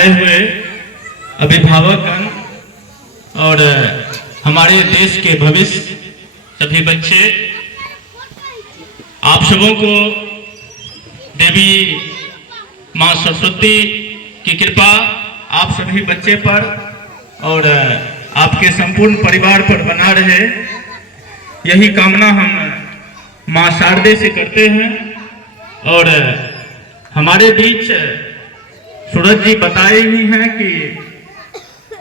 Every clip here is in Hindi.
आए हुए अभिभावकगण और हमारे देश के भविष्य सभी बच्चे, आप सबों को देवी माँ सरस्वती की कृपा आप सभी बच्चे पर और आपके संपूर्ण परिवार पर बना रहे, यही कामना हम माँ शारदे से करते हैं। और हमारे बीच सूरज जी बताए ही हैं कि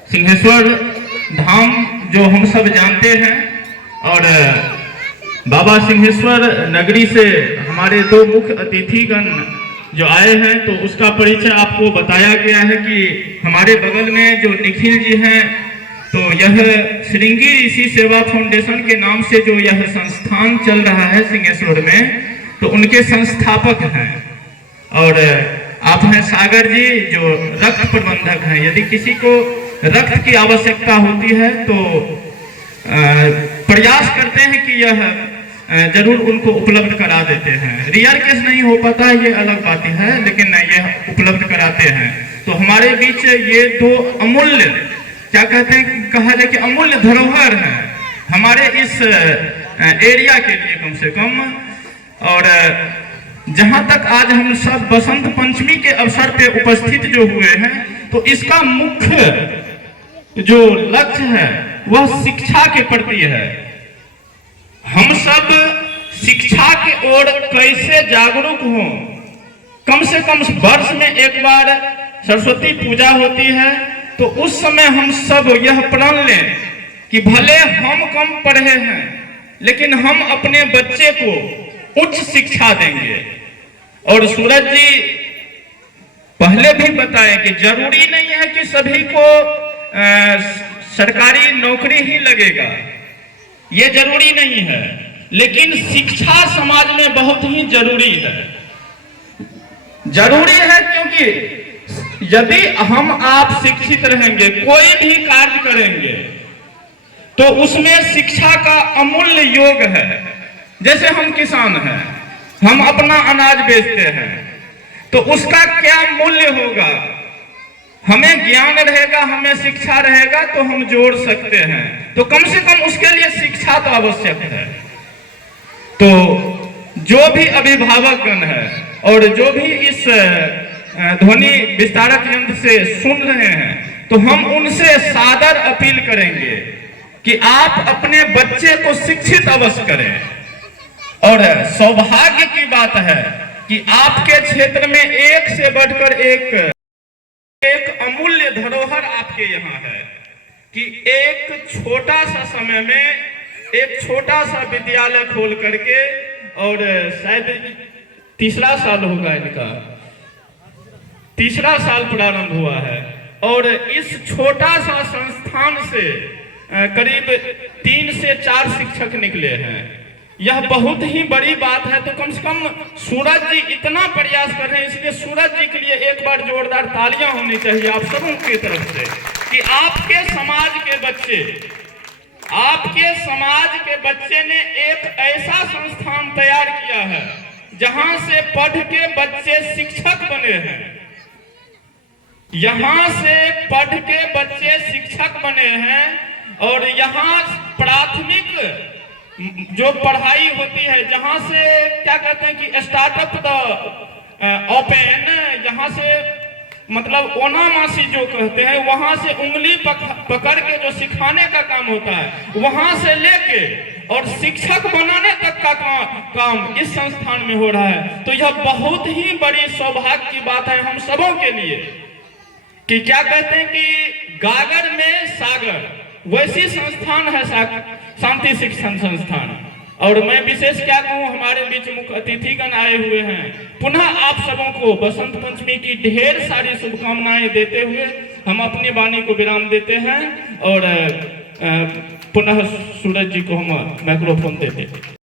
सिंहेश्वर धाम जो हम सब जानते हैं, और बाबा सिंहेश्वर नगरी से हमारे दो मुख्य अतिथिगण जो आए हैं, तो उसका परिचय आपको बताया गया है कि हमारे बगल में जो निखिल जी हैं, तो यह श्रृंगी ऋषि सेवा फाउंडेशन के नाम से जो यह संस्थान चल रहा है सिंहेश्वर में, तो उनके संस्थापक हैं। और आप हैं सागर जी जो रक्त प्रबंधक हैं। यदि किसी को रक्त की आवश्यकता होती है तो प्रयास करते हैं कि यह जरूर उनको उपलब्ध करा देते हैं। रियल केस नहीं हो पाता है, ये अलग बात है, लेकिन यह उपलब्ध कराते हैं। तो हमारे बीच ये दो अमूल्य, क्या कहते हैं, कहा जाए कि अमूल्य धरोहर हैं हमारे इस एरिया के लिए कम से कम। और जहां तक आज हम सब बसंत पंचमी के अवसर पे उपस्थित जो हुए हैं, तो इसका मुख्य जो लक्ष्य है वह शिक्षा के प्रति है। हम सब शिक्षा की ओर कैसे जागरूक हों। कम से कम वर्ष में एक बार सरस्वती पूजा होती है, तो उस समय हम सब यह प्रण लें कि भले हम कम पढ़े हैं, लेकिन हम अपने बच्चे को उच्च शिक्षा देंगे। और सूरज जी पहले भी बताए कि जरूरी नहीं है कि सभी को सरकारी नौकरी ही लगेगा, ये जरूरी नहीं है, लेकिन शिक्षा समाज में बहुत ही जरूरी है। जरूरी है क्योंकि यदि हम आप शिक्षित रहेंगे, कोई भी कार्य करेंगे, तो उसमें शिक्षा का अमूल्य योग है। जैसे हम किसान हैं, हम अपना अनाज बेचते हैं, तो उसका क्या मूल्य होगा। हमें ज्ञान रहेगा, हमें शिक्षा रहेगा, तो हम जोड़ सकते हैं। तो कम से कम उसके लिए शिक्षा तो आवश्यक है। तो जो भी अभिभावकगण है और जो भी इस ध्वनि विस्तारक यंत्र से सुन रहे हैं, तो हम उनसे सादर अपील करेंगे कि आप अपने बच्चे को शिक्षित अवश्य करें। और सौभाग्य की बात है कि आपके क्षेत्र में एक से बढ़कर एक अमूल्य धरोहर आपके यहाँ है कि एक छोटा सा समय में एक छोटा सा विद्यालय खोल करके, और शायद तीसरा साल होगा इनका, तीसरा साल प्रारंभ हुआ है। और इस छोटा सा संस्थान से करीब 3 से 4 शिक्षक निकले हैं। यह बहुत ही बड़ी बात है। तो कम से कम सूरज जी इतना प्रयास कर रहे हैं, इसलिए सूरज जी के लिए एक बार जोरदार तालियां होनी चाहिए आप सबों की तरफ से कि आपके समाज के बच्चे ने एक ऐसा संस्थान तैयार किया है जहां से पढ़ के बच्चे शिक्षक बने हैं। यहां से पढ़ के बच्चे शिक्षक बने हैं। और यहाँ प्राथमिक जो पढ़ाई होती है, जहां से क्या कहते हैं कि स्टार्टअप द ओपन, यहाँ से मतलब ओनामासी जो कहते हैं, वहां से उंगली पकड़ के जो सिखाने का काम होता है, वहां से लेके और शिक्षक बनाने तक का काम इस संस्थान में हो रहा है। तो यह बहुत ही बड़ी सौभाग्य की बात है हम सबों के लिए कि क्या कहते हैं कि गागर में सागर, वैसी संस्थान है शांति शिक्षण संस्थान। और मैं विशेष क्या कहूँ, हमारे बीच मुख्य अतिथिगण आए हुए हैं। पुनः आप सबों को बसंत पंचमी की ढेर सारी शुभकामनाएं देते हुए हम अपनी वाणी को विराम देते हैं। और पुनः सूरज जी को हम माइक्रोफोन देते हैं।